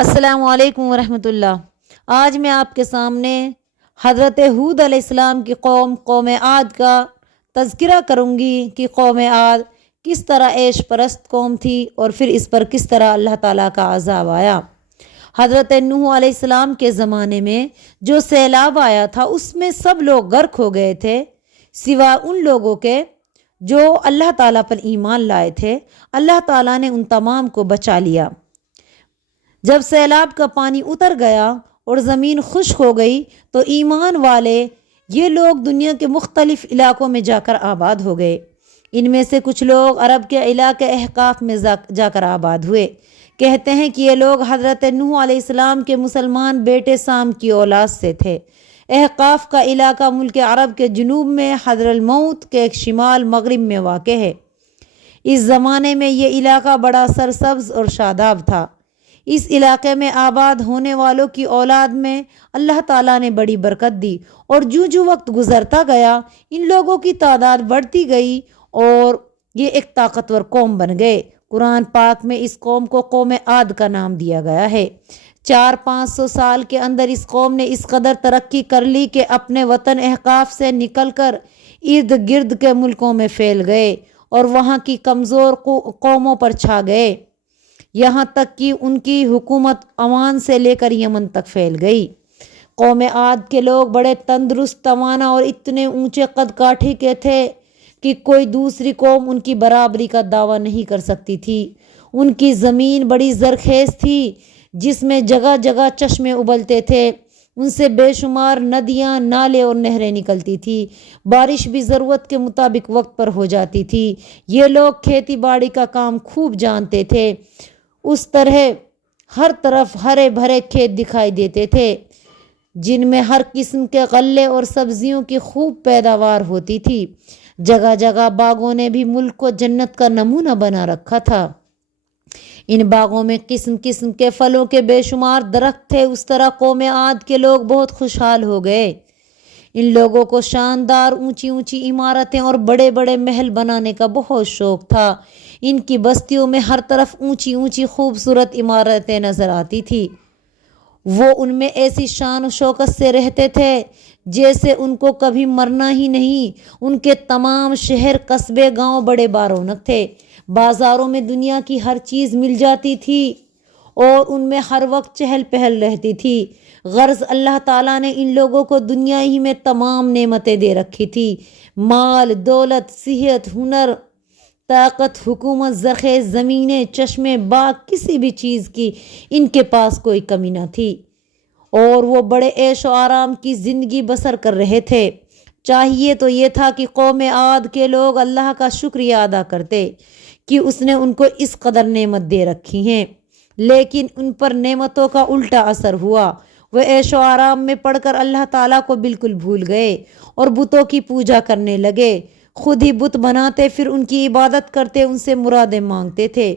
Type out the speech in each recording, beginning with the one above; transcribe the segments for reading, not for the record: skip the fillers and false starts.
السلام علیکم ورحمۃ اللہ۔ آج میں آپ کے سامنے حضرت ہود علیہ السلام کی قوم عاد کا تذکرہ کروں گی کہ قوم عاد کس طرح عیش پرست قوم تھی اور پھر اس پر کس طرح اللہ تعالیٰ کا عذاب آیا۔ حضرت نوح علیہ السلام کے زمانے میں جو سیلاب آیا تھا اس میں سب لوگ غرق ہو گئے تھے سوا ان لوگوں کے جو اللہ تعالیٰ پر ایمان لائے تھے۔ اللہ تعالیٰ نے ان تمام کو بچا لیا۔ جب سیلاب کا پانی اتر گیا اور زمین خشک ہو گئی تو ایمان والے یہ لوگ دنیا کے مختلف علاقوں میں جا کر آباد ہو گئے۔ ان میں سے کچھ لوگ عرب کے علاقے احقاف میں جا کر آباد ہوئے۔ کہتے ہیں کہ یہ لوگ حضرت نوح علیہ السلام کے مسلمان بیٹے سام کی اولاد سے تھے۔ احقاف کا علاقہ ملک عرب کے جنوب میں حضرموت کے شمال مغرب میں واقع ہے۔ اس زمانے میں یہ علاقہ بڑا سرسبز اور شاداب تھا۔ اس علاقے میں آباد ہونے والوں کی اولاد میں اللہ تعالیٰ نے بڑی برکت دی اور جو وقت گزرتا گیا ان لوگوں کی تعداد بڑھتی گئی اور یہ ایک طاقتور قوم بن گئے۔ قرآن پاک میں اس قوم کو قوم عاد کا نام دیا گیا ہے۔ 400-500 سال کے اندر اس قوم نے اس قدر ترقی کر لی کہ اپنے وطن احقاف سے نکل کر ارد گرد کے ملکوں میں پھیل گئے اور وہاں کی کمزور قوموں پر چھا گئے، یہاں تک کہ ان کی حکومت عمان سے لے کر یمن تک پھیل گئی۔ قوم عاد کے لوگ بڑے تندرست، توانا اور اتنے اونچے قد کاٹھی کے تھے کہ کوئی دوسری قوم ان کی برابری کا دعویٰ نہیں کر سکتی تھی۔ ان کی زمین بڑی زرخیز تھی جس میں جگہ جگہ چشمے ابلتے تھے، ان سے بے شمار ندیاں، نالے اور نہریں نکلتی تھی۔ بارش بھی ضرورت کے مطابق وقت پر ہو جاتی تھی۔ یہ لوگ کھیتی باڑی کا کام خوب جانتے تھے۔ اس طرح ہر طرف ہرے بھرے کھیت دکھائی دیتے تھے جن میں ہر قسم کے غلے اور سبزیوں کی خوب پیداوار ہوتی تھی۔ جگہ جگہ باغوں نے بھی ملک کو جنت کا نمونہ بنا رکھا تھا۔ ان باغوں میں قسم قسم کے پھلوں کے بے شمار درخت تھے۔ اس طرح قوم عاد کے لوگ بہت خوشحال ہو گئے۔ ان لوگوں کو شاندار اونچی اونچی عمارتیں اور بڑے بڑے محل بنانے کا بہت شوق تھا۔ ان کی بستیوں میں ہر طرف اونچی اونچی خوبصورت عمارتیں نظر آتی تھی۔ وہ ان میں ایسی شان و شوکت سے رہتے تھے جیسے ان کو کبھی مرنا ہی نہیں۔ ان کے تمام شہر، قصبے، گاؤں بڑے بارونق تھے۔ بازاروں میں دنیا کی ہر چیز مل جاتی تھی اور ان میں ہر وقت چہل پہل رہتی تھی۔ غرض اللہ تعالیٰ نے ان لوگوں کو دنیا ہی میں تمام نعمتیں دے رکھی تھی۔ مال، دولت، صحت، ہنر، طاقت، حکومت، زرخیز زمینیں، چشمے، باغ، کسی بھی چیز کی ان کے پاس کوئی کمی نہ تھی اور وہ بڑے عیش و آرام کی زندگی بسر کر رہے تھے۔ چاہیے تو یہ تھا کہ قوم عاد کے لوگ اللہ کا شکریہ ادا کرتے کہ اس نے ان کو اس قدر نعمت دے رکھی ہیں، لیکن ان پر نعمتوں کا الٹا اثر ہوا۔ وہ عیش و آرام میں پڑ کر اللہ تعالیٰ کو بالکل بھول گئے اور بتوں کی پوجا کرنے لگے۔ خود ہی بت بناتے، پھر ان کی عبادت کرتے، ان سے مرادیں مانگتے تھے۔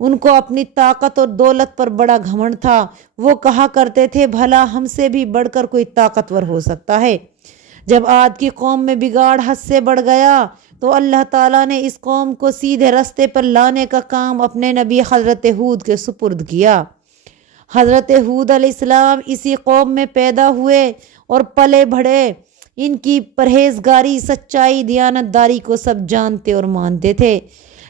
ان کو اپنی طاقت اور دولت پر بڑا گھمنڈ تھا۔ وہ کہا کرتے تھے بھلا ہم سے بھی بڑھ کر کوئی طاقتور ہو سکتا ہے۔ جب عاد کی قوم میں بگاڑ حد سے بڑھ گیا تو اللہ تعالیٰ نے اس قوم کو سیدھے راستے پر لانے کا کام اپنے نبی حضرت ہود کے سپرد کیا۔ حضرت ہود علیہ السلام اسی قوم میں پیدا ہوئے اور پلے بڑھے۔ ان کی پرہیزگاری، سچائی، دیانتداری کو سب جانتے اور مانتے تھے،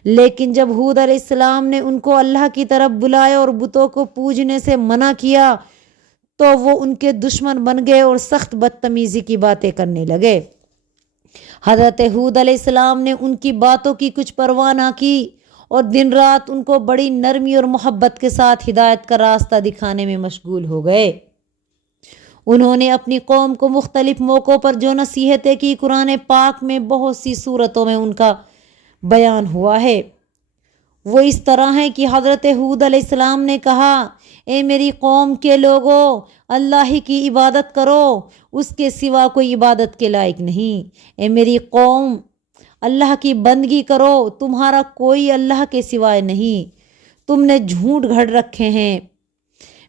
لیکن جب ہود علیہ السلام نے ان کو اللہ کی طرف بلایا اور بتوں کو پوجنے سے منع کیا تو وہ ان کے دشمن بن گئے اور سخت بدتمیزی کی باتیں کرنے لگے۔ حضرت ہود علیہ السلام نے ان کی باتوں کی کچھ پرواہ نہ کی اور دن رات ان کو بڑی نرمی اور محبت کے ساتھ ہدایت کا راستہ دکھانے میں مشغول ہو گئے۔ انہوں نے اپنی قوم کو مختلف موقعوں پر جو نصیحتیں کی، قرآن پاک میں بہت سی صورتوں میں ان کا بیان ہوا ہے۔ وہ اس طرح ہیں کہ حضرت ہود علیہ السلام نے کہا، اے میری قوم کے لوگو، اللہ ہی کی عبادت کرو، اس کے سوا کوئی عبادت کے لائق نہیں۔ اے میری قوم، اللہ کی بندگی کرو، تمہارا کوئی اللہ کے سوائے نہیں، تم نے جھوٹ گھڑ رکھے ہیں۔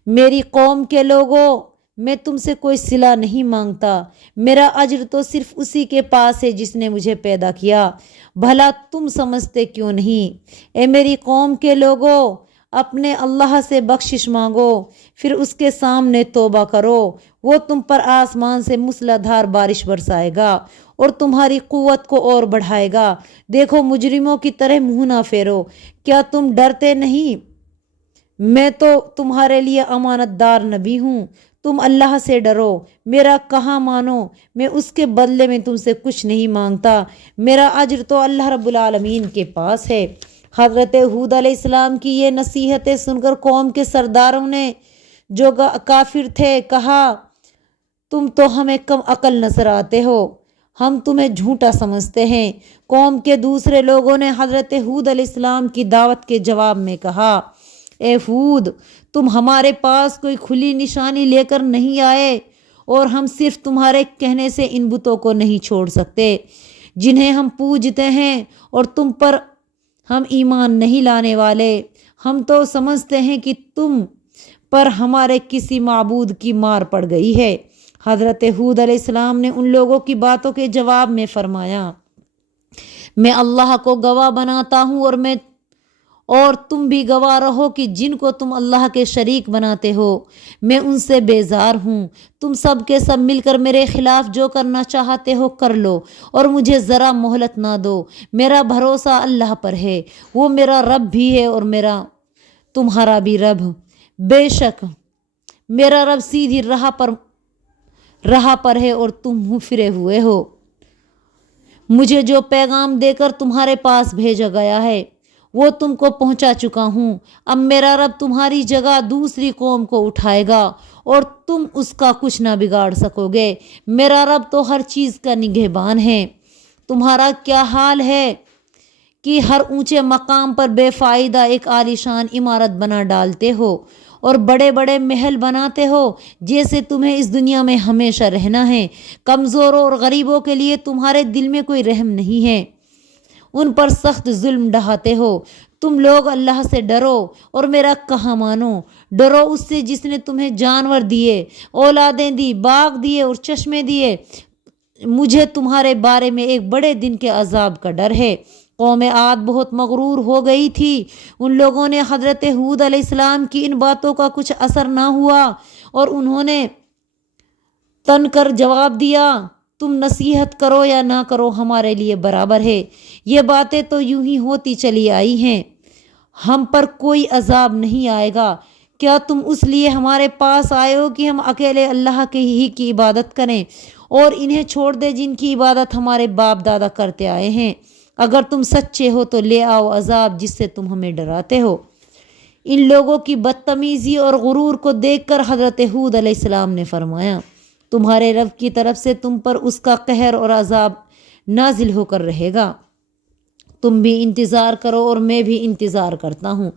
میری قوم کے لوگو، میں تم سے کوئی صلہ نہیں مانگتا، میرا اجر تو صرف اسی کے پاس ہے جس نے مجھے پیدا کیا، بھلا تم سمجھتے کیوں نہیں؟ اے میری قوم کے لوگو، اپنے اللہ سے بخشش مانگو، پھر اس کے سامنے توبہ کرو، وہ تم پر آسمان سے موسلادھار بارش برسائے گا اور تمہاری قوت کو اور بڑھائے گا۔ دیکھو مجرموں کی طرح منہ نہ پھیرو، کیا تم ڈرتے نہیں؟ میں تو تمہارے لیے امانت دار نبی ہوں، تم اللہ سے ڈرو، میرا کہا مانو، میں اس کے بدلے میں تم سے کچھ نہیں مانگتا، میرا اجر تو اللہ رب العالمین کے پاس ہے۔ حضرت ہود علیہ السلام کی یہ نصیحتیں سن کر قوم کے سرداروں نے جو کافر تھے کہا، تم تو ہمیں کم عقل نظر آتے ہو، ہم تمہیں جھوٹا سمجھتے ہیں۔ قوم کے دوسرے لوگوں نے حضرت ہود علیہ السلام کی دعوت کے جواب میں کہا، اے ہود، تم ہمارے پاس کوئی کھلی نشانی لے کر نہیں آئے اور ہم صرف تمہارے کہنے سے ان بتوں کو نہیں چھوڑ سکتے جنہیں ہم پوجتے ہیں، اور تم پر ہم ایمان نہیں لانے والے۔ ہم تو سمجھتے ہیں کہ تم پر ہمارے کسی معبود کی مار پڑ گئی ہے۔ حضرت ہود علیہ السلام نے ان لوگوں کی باتوں کے جواب میں فرمایا، میں اللہ کو گواہ بناتا ہوں اور تم بھی گواہ رہو کہ جن کو تم اللہ کے شریک بناتے ہو میں ان سے بیزار ہوں۔ تم سب کے سب مل کر میرے خلاف جو کرنا چاہتے ہو کر لو اور مجھے ذرا مہلت نہ دو۔ میرا بھروسہ اللہ پر ہے، وہ میرا رب بھی ہے اور میرا تمہارا بھی رب۔ بے شک میرا رب سیدھی راہ پر ہے اور تم منہ پھرے ہوئے ہو۔ مجھے جو پیغام دے کر تمہارے پاس بھیجا گیا ہے وہ تم کو پہنچا چکا ہوں۔ اب میرا رب تمہاری جگہ دوسری قوم کو اٹھائے گا اور تم اس کا کچھ نہ بگاڑ سکو گے۔ میرا رب تو ہر چیز کا نگہبان ہے۔ تمہارا کیا حال ہے کہ ہر اونچے مقام پر بے فائدہ ایک عالیشان عمارت بنا ڈالتے ہو اور بڑے بڑے محل بناتے ہو جیسے تمہیں اس دنیا میں ہمیشہ رہنا ہے۔ کمزوروں اور غریبوں کے لیے تمہارے دل میں کوئی رحم نہیں ہے، ان پر سخت ظلم ڈھاتے ہو۔ تم لوگ اللہ سے ڈرو اور میرا کہا مانو، ڈرو اس سے جس نے تمہیں جانور دیے، اولادیں دی، باغ دیے اور چشمے دیے۔ مجھے تمہارے بارے میں ایک بڑے دن کے عذاب کا ڈر ہے۔ قوم عاد بہت مغرور ہو گئی تھی، ان لوگوں نے حضرت ہود علیہ السلام کی ان باتوں کا کچھ اثر نہ ہوا اور انہوں نے تن کر جواب دیا، تم نصیحت کرو یا نہ کرو ہمارے لیے برابر ہے، یہ باتیں تو یوں ہی ہوتی چلی آئی ہیں، ہم پر کوئی عذاب نہیں آئے گا۔ کیا تم اس لیے ہمارے پاس آئے ہو کہ ہم اکیلے اللہ کے ہی کی عبادت کریں اور انہیں چھوڑ دیں جن کی عبادت ہمارے باپ دادا کرتے آئے ہیں؟ اگر تم سچے ہو تو لے آؤ عذاب جس سے تم ہمیں ڈراتے ہو۔ ان لوگوں کی بدتمیزی اور غرور کو دیکھ کر حضرت ہود علیہ السلام نے فرمایا، تمہارے رب کی طرف سے تم پر اس کا قہر اور عذاب نازل ہو کر رہے گا، تم بھی انتظار کرو اور میں بھی انتظار کرتا ہوں۔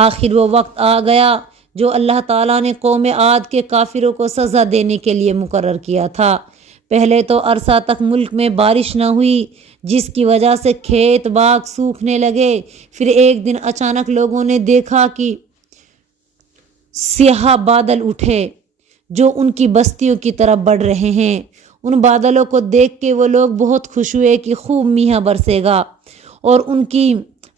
آخر وہ وقت آ گیا جو اللہ تعالیٰ نے قوم عاد کے کافروں کو سزا دینے کے لیے مقرر کیا تھا۔ پہلے تو عرصہ تک ملک میں بارش نہ ہوئی جس کی وجہ سے کھیت باغ سوکھنے لگے۔ پھر ایک دن اچانک لوگوں نے دیکھا کہ سیاہ بادل اٹھے جو ان کی بستیوں کی طرف بڑھ رہے ہیں۔ ان بادلوں کو دیکھ کے وہ لوگ بہت خوش ہوئے کہ خوب میاں برسے گا اور ان کی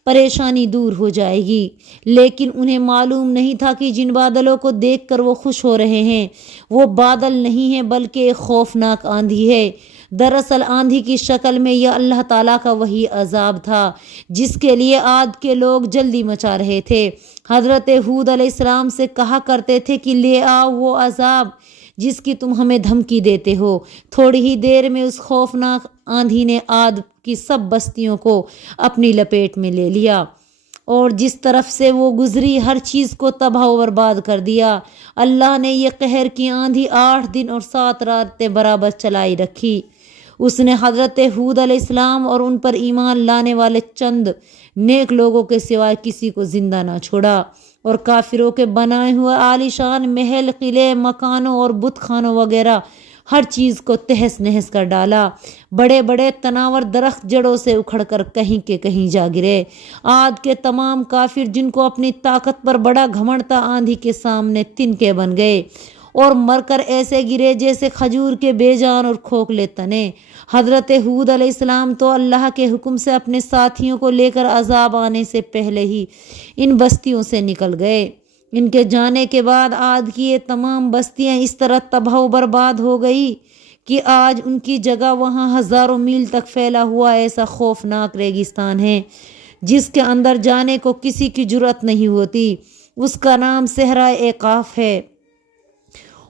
پریشانی دور ہو جائے گی، لیکن انہیں معلوم نہیں تھا کہ جن بادلوں کو دیکھ کر وہ خوش ہو رہے ہیں وہ بادل نہیں ہیں بلکہ ایک خوفناک آندھی ہے۔ دراصل آندھی کی شکل میں یہ اللہ تعالیٰ کا وہی عذاب تھا جس کے لیے عاد کے لوگ جلدی مچا رہے تھے۔ حضرت ہود علیہ السلام سے کہا کرتے تھے کہ لے آؤ وہ عذاب جس کی تم ہمیں دھمکی دیتے ہو۔ تھوڑی ہی دیر میں اس خوفناک آندھی نے عاد کی سب بستیوں کو اپنی لپیٹ میں لے لیا اور جس طرف سے وہ گزری ہر چیز کو تباہ و برباد کر دیا۔ اللہ نے یہ قہر کی آندھی 8 دن اور 7 راتیں برابر چلائی رکھی۔ اس نے حضرت ہود علیہ السلام اور ان پر ایمان لانے والے چند نیک لوگوں کے سوائے کسی کو زندہ نہ چھوڑا، اور کافروں کے بنائے ہوئے عالیشان محل، قلعے، مکانوں اور بت خانوں وغیرہ ہر چیز کو تہس نہس کر ڈالا۔ بڑے بڑے تناور درخت جڑوں سے اکھڑ کر کہیں کے کہیں جا گرے۔ عاد کے تمام کافر جن کو اپنی طاقت پر بڑا گھمنڈ تھا آندھی کے سامنے تنکے بن گئے اور مر کر ایسے گرے جیسے کھجور کے بے جان اور کھوکھلے تنے۔ حضرت ہود علیہ السلام تو اللہ کے حکم سے اپنے ساتھیوں کو لے کر عذاب آنے سے پہلے ہی ان بستیوں سے نکل گئے۔ ان کے جانے کے بعد عاد کی یہ تمام بستیاں اس طرح تباہ و برباد ہو گئی کہ آج ان کی جگہ وہاں ہزاروں میل تک پھیلا ہوا ایسا خوفناک ریگستان ہے جس کے اندر جانے کو کسی کی جرأت نہیں ہوتی۔ اس کا نام صحرائے ایقاف ہے۔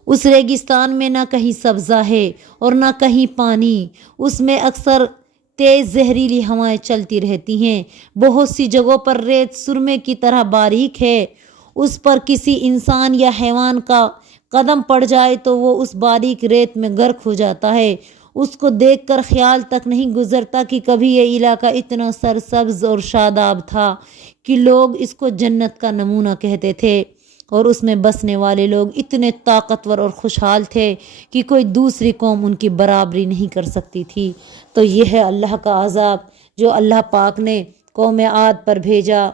اس ریگستان میں نہ کہیں سبزہ ہے اور نہ کہیں پانی۔ اس میں اکثر تیز زہریلی ہوائیں چلتی رہتی ہیں۔ بہت سی جگہوں پر ریت سرمے کی طرح باریک ہے۔ اس پر کسی انسان یا حیوان کا قدم پڑ جائے تو وہ اس باریک ریت میں غرق ہو جاتا ہے۔ اس کو دیکھ کر خیال تک نہیں گزرتا کہ کبھی یہ علاقہ اتنا سرسبز اور شاداب تھا کہ لوگ اس کو جنت کا نمونہ کہتے تھے، اور اس میں بسنے والے لوگ اتنے طاقتور اور خوشحال تھے کہ کوئی دوسری قوم ان کی برابری نہیں کر سکتی تھی۔ تو یہ ہے اللہ کا عذاب جو اللہ پاک نے قوم عاد پر بھیجا۔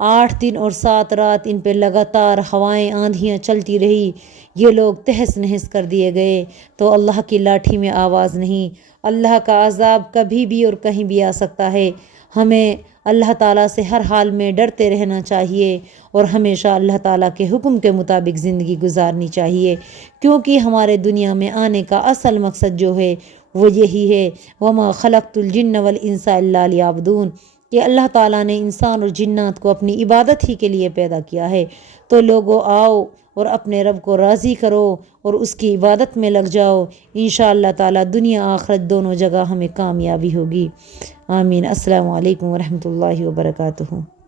8 دن اور 7 رات ان پہ لگاتار ہوائیں آندھیاں چلتی رہی۔ یہ لوگ تہس نہس کر دیے گئے۔ تو اللہ کی لاٹھی میں آواز نہیں۔ اللہ کا عذاب کبھی بھی اور کہیں بھی آ سکتا ہے۔ ہمیں اللہ تعالیٰ سے ہر حال میں ڈرتے رہنا چاہیے اور ہمیشہ اللہ تعالیٰ کے حکم کے مطابق زندگی گزارنی چاہیے، کیونکہ ہمارے دنیا میں آنے کا اصل مقصد جو ہے وہ یہی ہے، وَمَا خَلَقْتُ الْجِنَّ وَالْإِنسَ إِلَّا لِيَعْبُدُونِ، کہ اللہ تعالیٰ نے انسان اور جنات کو اپنی عبادت ہی کے لیے پیدا کیا ہے۔ تو لوگوں آؤ اور اپنے رب کو راضی کرو اور اس کی عبادت میں لگ جاؤ۔ انشاءاللہ تعالیٰ دنیا آخرت دونوں جگہ ہمیں کامیابی ہوگی۔ آمین۔ السلام علیکم ورحمۃ اللہ وبرکاتہ۔